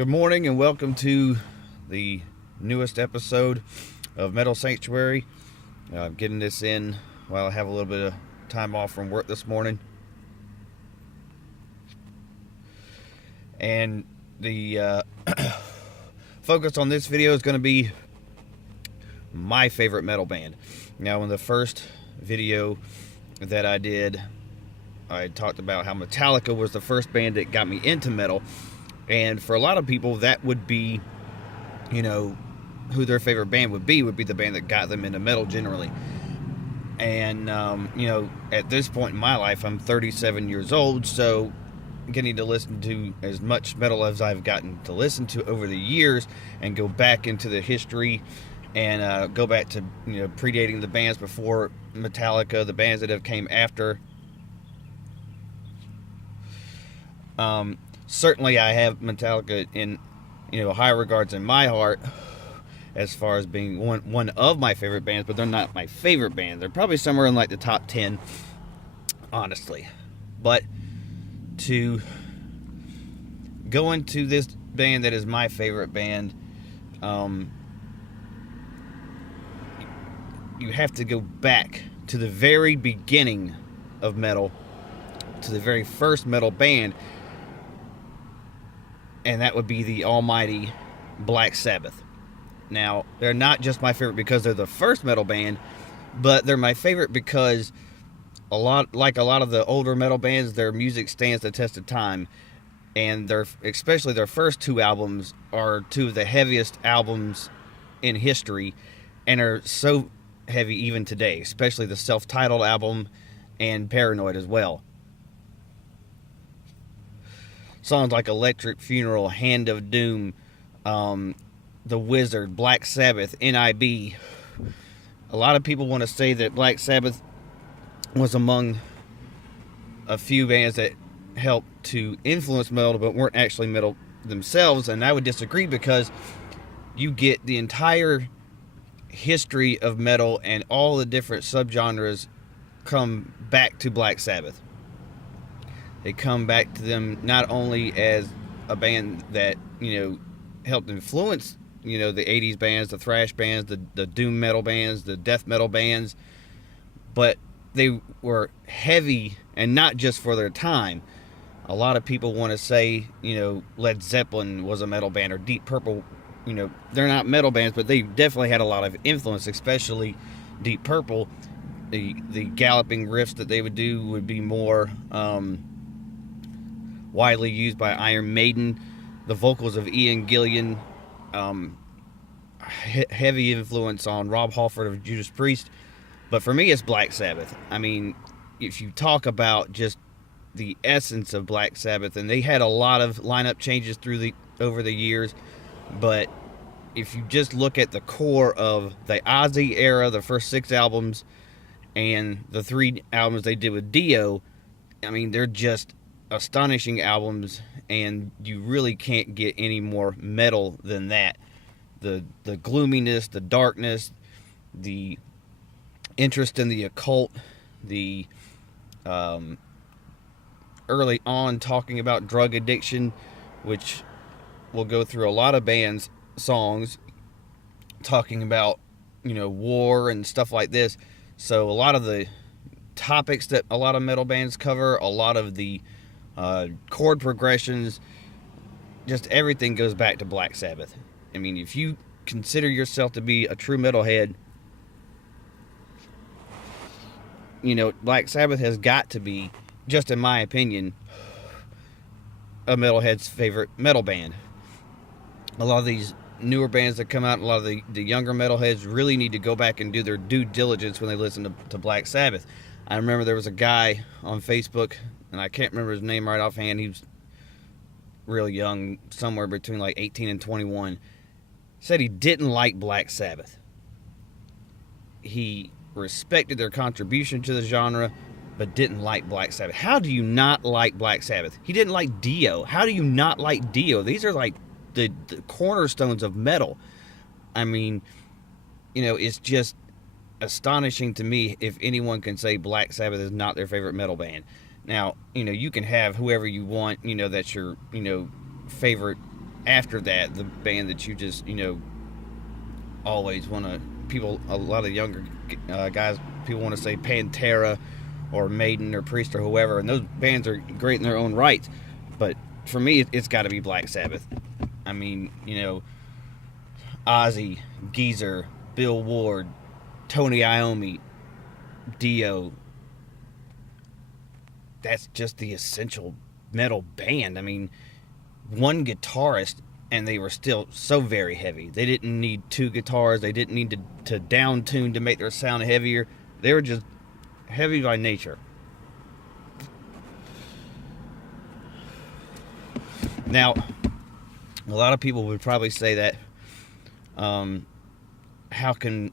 Good morning and welcome to the newest episode of Metal Sanctuary. I'm getting this in while I have a little bit of time off from work this morning. And the focus on this video is going to be my favorite metal band. Now, in the first video that I did, I talked about how Metallica was the first band that got me into metal. And for a lot of people, that would be, who their favorite band would be the band that got them into metal generally. And, at this point in my life, I'm 37 years old, so getting to listen to as much metal as I've gotten to listen to over the years and go back into the history and go back to, predating the bands before Metallica, the bands that have came after. Certainly I have Metallica in, high regards in my heart as far as being one of my favorite bands, but they're not my favorite band. They're probably somewhere in like the top 10, honestly. But to go into this band that is my favorite band, you have to go back to the very beginning of metal, to the very first metal band, and that would be the almighty Black Sabbath. Now, they're not just my favorite because they're the first metal band, but they're my favorite because like a lot of the older metal bands, their music stands the test of time, and especially their first two albums are two of the heaviest albums in history, and are so heavy even today, especially the self-titled album and Paranoid as well. Songs like Electric Funeral, Hand of Doom, The Wizard, Black Sabbath, NIB. A lot of people want to say that Black Sabbath was among a few bands that helped to influence metal but weren't actually metal themselves, and I would disagree because you get the entire history of metal and all the different subgenres come back to Black Sabbath. They come back to them not only as a band that, helped influence, the 80s bands, the thrash bands, the doom metal bands, the death metal bands, but they were heavy and not just for their time. A lot of people want to say, Led Zeppelin was a metal band or Deep Purple. They're not metal bands, but they definitely had a lot of influence, especially Deep Purple. The galloping riffs that they would do would be more widely used by Iron Maiden. The vocals of Ian Gillan, heavy influence on Rob Halford of Judas Priest. But for me, it's Black Sabbath. I mean, if you talk about just the essence of Black Sabbath, and they had a lot of lineup changes over the years, but if you just look at the core of the Ozzy era, the first 6 albums, and the 3 albums they did with Dio, I mean, they're just astonishing albums, and you really can't get any more metal than that. The gloominess, the darkness, the interest in the occult, the early on talking about drug addiction, which we'll go through a lot of bands' songs talking about, war and stuff like this. So a lot of the topics that a lot of metal bands cover, a lot of the chord progressions, just everything goes back to Black Sabbath. I mean, if you consider yourself to be a true metalhead, Black Sabbath has got to be, just in my opinion, a metalhead's favorite metal band. A lot of these newer bands that come out, a lot of the younger metalheads really need to go back and do their due diligence when they listen to Black Sabbath. I remember there was a guy on Facebook, and I can't remember his name right offhand. He was really young, somewhere between like 18 and 21. Said he didn't like Black Sabbath. He respected their contribution to the genre, but didn't like Black Sabbath. How do you not like Black Sabbath? He didn't like Dio. How do you not like Dio? These are like the cornerstones of metal. I mean, it's just astonishing to me if anyone can say Black Sabbath is not their favorite metal band. Now, you can have whoever you want, that's your, favorite after that, the band that you just, always want to, people, a lot of younger guys, people want to say Pantera or Maiden or Priest or whoever, and those bands are great in their own right. But for me, it's got to be Black Sabbath. I mean, Ozzy, Geezer, Bill Ward, Tony Iommi, Dio. That's just the essential metal band. I mean, one guitarist, and they were still so very heavy. They didn't need two guitars. They didn't need to down tune to make their sound heavier. They were just heavy by nature. Now, a lot of people would probably say that, how can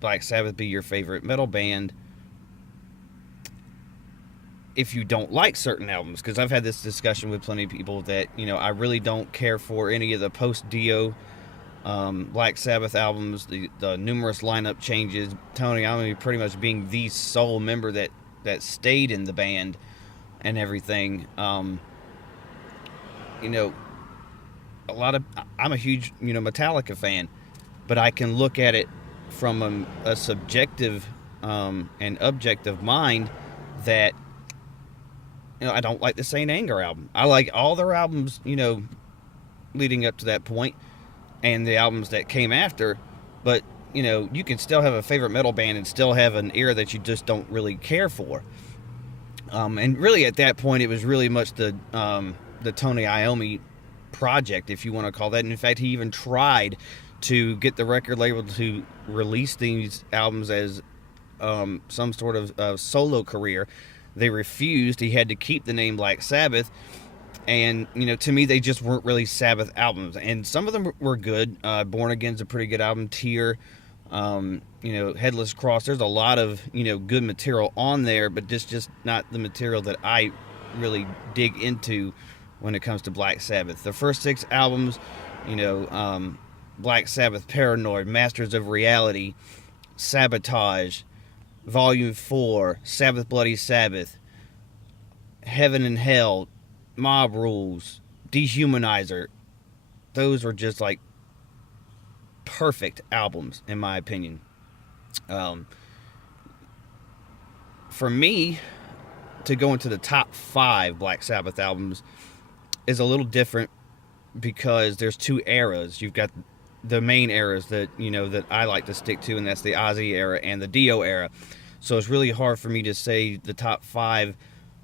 Black Sabbath be your favorite metal band if you don't like certain albums? Because I've had this discussion with plenty of people that, I really don't care for any of the post-Dio Black Sabbath albums, the numerous lineup changes, Tony Iommi pretty much being the sole member that stayed in the band and everything. I'm a huge, Metallica fan, but I can look at it from a subjective and objective mind that, I don't like the Saint Anger album. I like all their albums, leading up to that point, and the albums that came after, but, you can still have a favorite metal band and still have an era that you just don't really care for. And really at that point, it was really much the Tony Iommi project, if you want to call that. And in fact, he even tried to get the record label to release these albums as some sort of solo career. They refused. He had to keep the name Black Sabbath. And, to me, they just weren't really Sabbath albums. And some of them were good. Born Again's a pretty good album. Tear, Headless Cross. There's a lot of, good material on there, but just not the material that I really dig into when it comes to Black Sabbath. The first 6 albums, Black Sabbath, Paranoid, Masters of Reality, Sabotage, Volume 4, Sabbath Bloody Sabbath, Heaven and Hell, Mob Rules, Dehumanizer. Those were just like perfect albums, in my opinion. For me, to go into the top 5 Black Sabbath albums is a little different because there's 2 eras. You've got the main eras that, that I like to stick to, and that's the Ozzy era and the Dio era. So it's really hard for me to say the top 5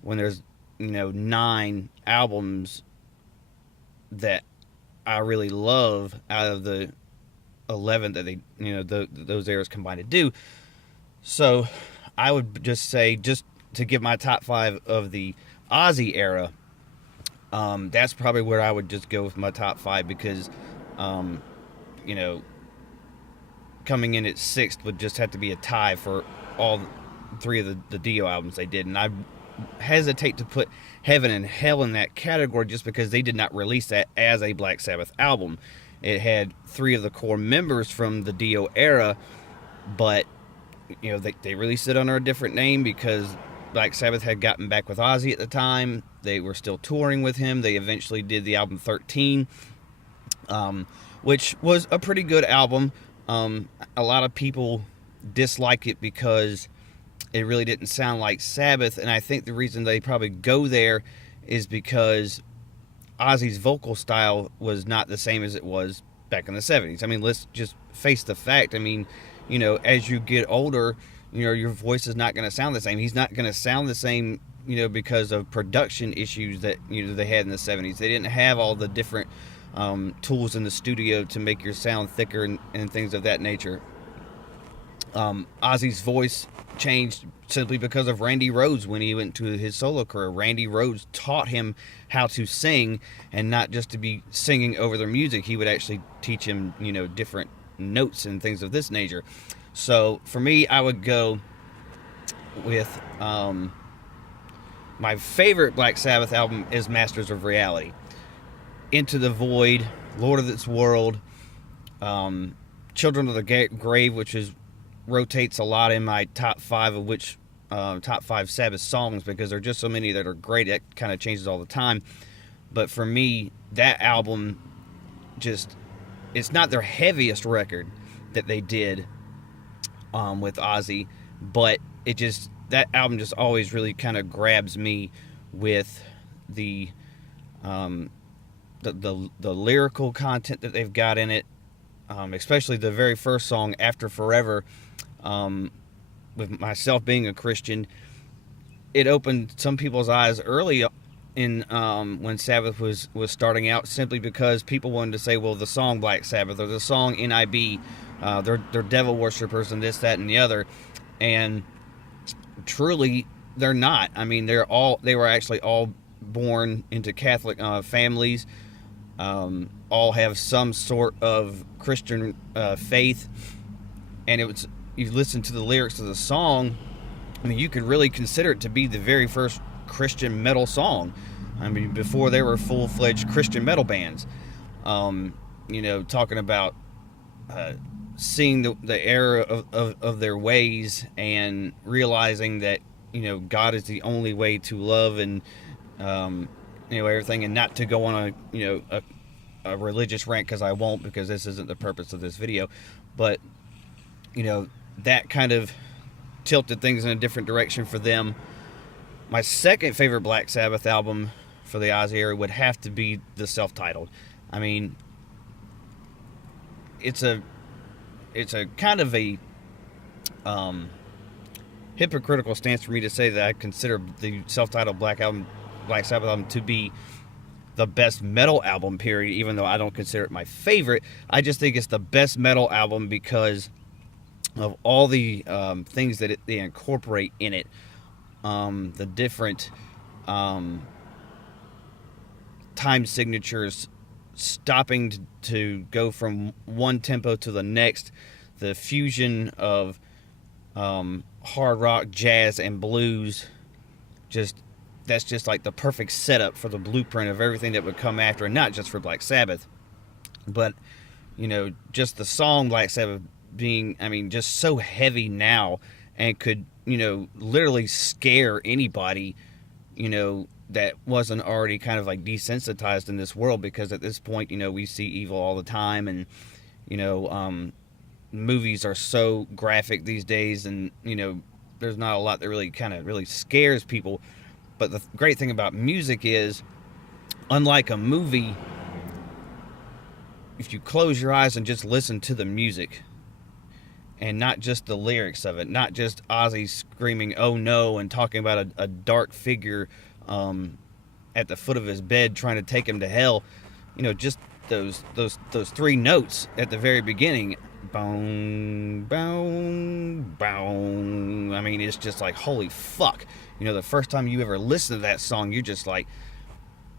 when there's, 9 albums that I really love out of the 11 that they, those eras combined to do. So I would just say, just to give my top 5 of the Ozzy era, that's probably where I would just go with my top 5 because, coming in at 6th would just have to be a tie for all 3 of the Dio albums they did. And I hesitate to put Heaven and Hell in that category just because they did not release that as a Black Sabbath album. It had 3 of the core members from the Dio era, but, they released it under a different name because Black Sabbath had gotten back with Ozzy at the time. They were still touring with him. They eventually did the album 13, which was a pretty good album. A lot of people dislike it because it really didn't sound like Sabbath, and I think the reason they probably go there is because Ozzy's vocal style was not the same as it was back in the 70s. I mean, let's just face the fact. I mean, as you get older, your voice is not going to sound the same. He's not going to sound the same, because of production issues that, they had in the 70s. They didn't have all the different tools in the studio to make your sound thicker and things of that nature. Ozzy's voice changed simply because of Randy Rhoads when he went to his solo career. Randy Rhoads taught him how to sing and not just to be singing over their music. He would actually teach him, different notes and things of this nature. So for me, I would go with my favorite Black Sabbath album is Masters of Reality. Into the Void, Lord of This World, Children of the Grave, which rotates a lot in my top 5 of which top 5 Sabbath songs because there are just so many that are great. It kind of changes all the time. But for me, that album just, it's not their heaviest record that they did with Ozzy, but it just, that album just always really kind of grabs me with the um, the lyrical content that they've got in it, especially the very first song, After Forever. Um, with myself being a Christian, it opened some people's eyes early in when Sabbath was starting out, simply because people wanted to say, well, the song Black Sabbath or the song NIB, they're devil worshippers and this, that, and the other, and truly they're not. I mean, they were actually all born into Catholic families, all have some sort of Christian faith, and it was, you listen to the lyrics of the song, I mean, you could really consider it to be the very first Christian metal song. I mean, before there were full-fledged Christian metal bands. Talking about seeing the error of their ways and realizing that, God is the only way to love, and, everything, and not to go on a religious rant, because I won't, because this isn't the purpose of this video. But, that kind of tilted things in a different direction for them. My second favorite Black Sabbath album for the Ozzy era would have to be the self-titled. I mean, it's a kind of a hypocritical stance for me to say that I consider the self-titled Black Sabbath album to be the best metal album, period, even though I don't consider it my favorite. I just think it's the best metal album because of all the things that they incorporate in it, the different time signatures, stopping to go from one tempo to the next, the fusion of hard rock, jazz, and blues. That's just like the perfect setup for the blueprint of everything that would come after, and not just for Black Sabbath, but just the song Black Sabbath being, I mean, just so heavy now, and could, literally scare anybody, that wasn't already kind of like desensitized in this world, because at this point, we see evil all the time, and, movies are so graphic these days, and, there's not a lot that really scares people. But the great thing about music is, unlike a movie, if you close your eyes and just listen to the music, and not just the lyrics of it, not just Ozzy screaming "oh no" and talking about a dark figure at the foot of his bed trying to take him to hell, just those three notes at the very beginning, boom, boom, boom. I mean, it's just like, holy fuck. The first time you ever listen to that song, you're just like,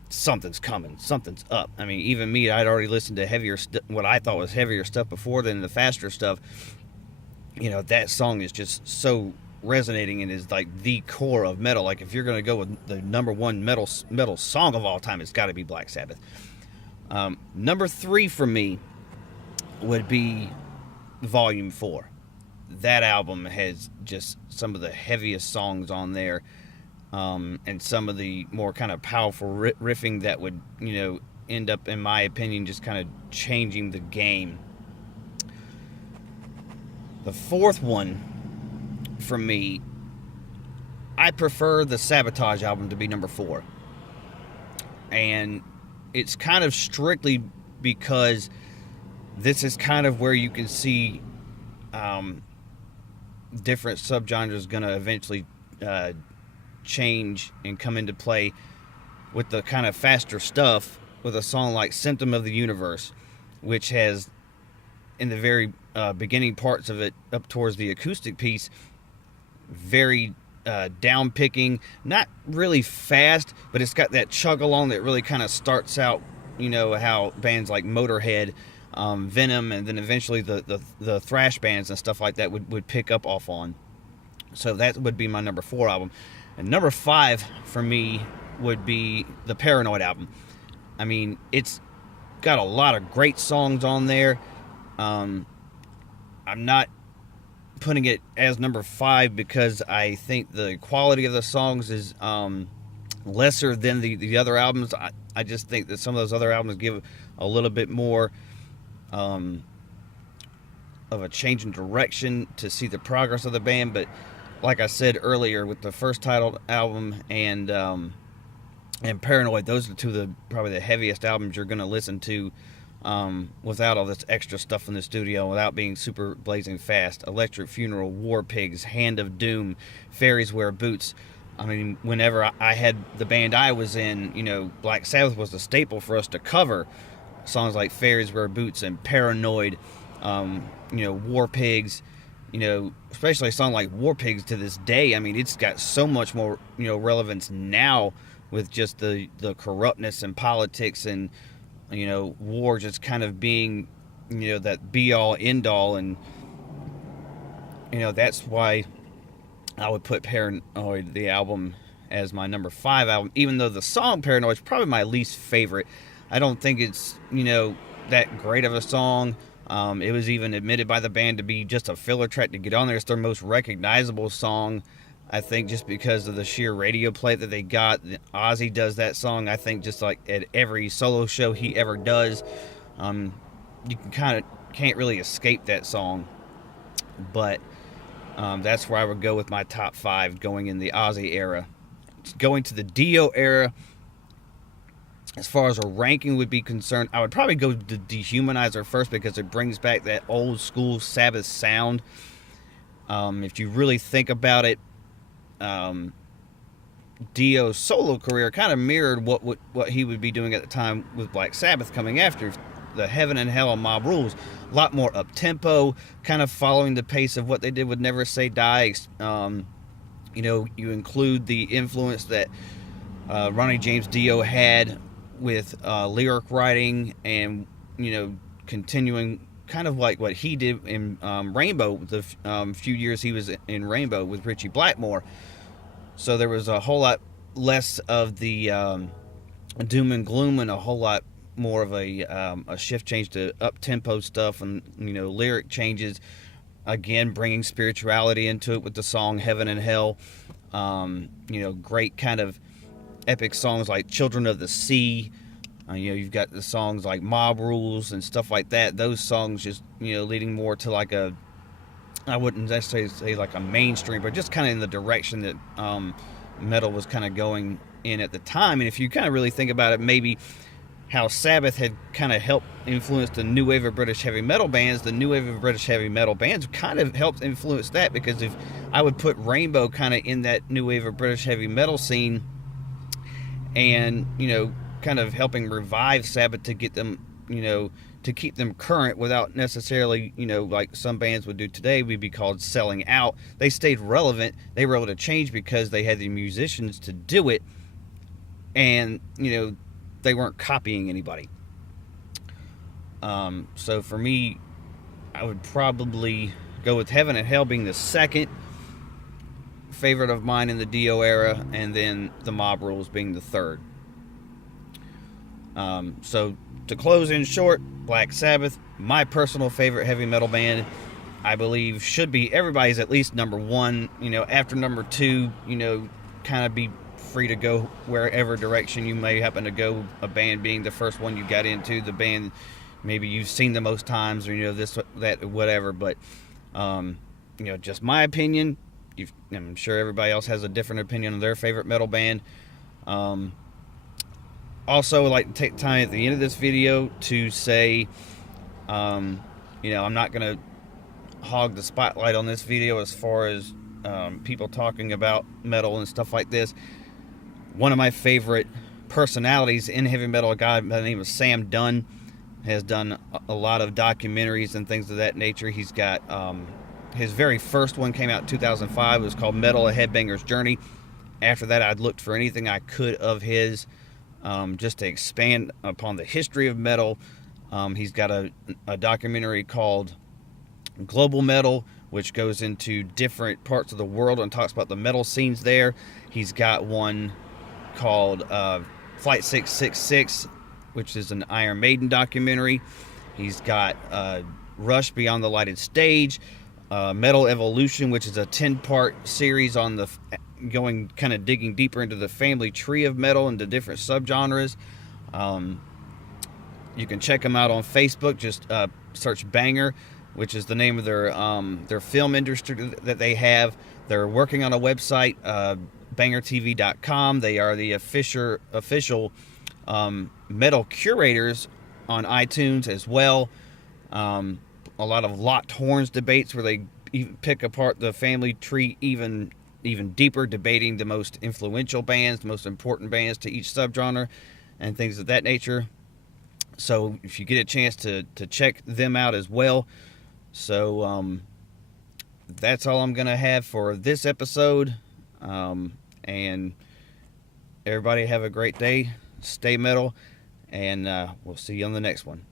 something's coming, something's up. I mean, even me, I'd already listened to what I thought was heavier stuff before, than the faster stuff. That song is just so resonating and is like the core of metal. Like, if you're going to go with the number one metal song of all time, it's got to be Black Sabbath. Number 3 for me would be Volume 4. That album has just some of the heaviest songs on there, and some of the more kind of powerful riffing that would, end up, in my opinion, just kind of changing the game. The fourth one for me, I prefer the Sabotage album to be number 4. And it's kind of strictly because this is kind of where you can see different subgenres going to eventually change and come into play with the kind of faster stuff, with a song like Symptom of the Universe, which has, in the very beginning parts of it, up towards the acoustic piece, very down picking, not really fast, but it's got that chug along that really kind of starts out, how bands like Motorhead, Venom, and then eventually the thrash bands and stuff like that would pick up off on. So that would be my number 4 album. And number 5 for me would be the Paranoid album. I mean, it's got a lot of great songs on there. I'm not putting it as number 5 because I think the quality of the songs is lesser than the other albums. I just think that some of those other albums give a little bit more of a change in direction to see the progress of the band. But like I said earlier, with the first titled album and Paranoid, those are two of the probably the heaviest albums you're going to listen to without all this extra stuff in the studio, without being super blazing fast. Electric Funeral, War Pigs, Hand of Doom, Fairies Wear Boots. I mean, whenever I had the band I was in, Black Sabbath was a staple for us to cover songs like Fairies Wear Boots and Paranoid, War Pigs, especially a song like War Pigs to this day. I mean, it's got so much more, relevance now with just the corruptness and politics and, war just kind of being, that be-all, end-all. And, that's why I would put Paranoid, the album, as my number 5 album, even though the song Paranoid is probably my least favorite. I don't think it's, that great of a song. It was even admitted by the band to be just a filler track to get on there. It's their most recognizable song, I think, just because of the sheer radio play that they got. Ozzy does that song, I think, just like at every solo show he ever does. You can't really escape that song. But that's where I would go with my top 5 going in the Ozzy era. Going to the Dio era, as far as a ranking would be concerned, I would probably go to Dehumanizer first because it brings back that old school Sabbath sound. If you really think about it, Dio's solo career kind of mirrored what he would be doing at the time with Black Sabbath coming after. The Heaven and Hell and Mob Rules, a lot more up-tempo, kind of following the pace of what they did with Never Say Die. You include the influence that Ronnie James Dio had with lyric writing and, continuing kind of like what he did in Rainbow, the few years he was in Rainbow with Richie Blackmore. So there was a whole lot less of the doom and gloom and a whole lot more of a shift change to up-tempo stuff and, lyric changes. Again, bringing spirituality into it with the song Heaven and Hell. Great kind of epic songs like Children of the Sea. You've got the songs like Mob Rules and stuff like that. Those songs just, leading more to like I wouldn't necessarily say like a mainstream, but just kind of in the direction that metal was kind of going in at the time. And if you kind of really think about it, maybe how Sabbath had kind of helped influence the new wave of British heavy metal bands, the new wave of British heavy metal bands kind of helped influence that, because if I would put Rainbow kind of in that new wave of British heavy metal scene and, kind of helping revive Sabbath to get them, to keep them current without necessarily, like some bands would do today, would be called selling out. They stayed relevant. They were able to change because they had the musicians to do it. And, they weren't copying anybody. So for me, I would probably go with Heaven and Hell being the second favorite of mine in the Dio era, and then the Mob Rules being the third. So to close in short, Black Sabbath, my personal favorite heavy metal band, I believe should be everybody's at least number 1. After number 2, kind of be free to go wherever direction you may happen to go. A band being the first one you got into, the band maybe you've seen the most times, or this, that, whatever. But just my opinion. I'm sure everybody else has a different opinion on their favorite metal band. Also, I'd like to take time at the end of this video to say, I'm not going to hog the spotlight on this video as far as people talking about metal and stuff like this. One of my favorite personalities in heavy metal, a guy by the name of Sam Dunn, has done a lot of documentaries and things of that nature. He's got his very first one came out in 2005. It was called Metal: A Headbanger's Journey. After that, I'd looked for anything I could of his just to expand upon the history of metal. He's got a documentary called Global Metal, which goes into different parts of the world and talks about the metal scenes there. He's got one called Flight 666, which is an Iron Maiden documentary. He's got Rush Beyond the Lighted Stage, Metal Evolution, which is a 10-part series on the going kind of digging deeper into the family tree of metal and the different subgenres. You can check them out on Facebook. Just search Banger, which is the name of their film industry that they have. They're working on a website, bangertv.com. They are the official metal curators on iTunes as well. A lot of locked horns debates where they pick apart the family tree even deeper, debating the most influential bands, the most important bands to each subgenre, and things of that nature. So if you get a chance to check them out as well. So that's all I'm going to have for this episode. And everybody have a great day. Stay metal. And we'll see you on the next one.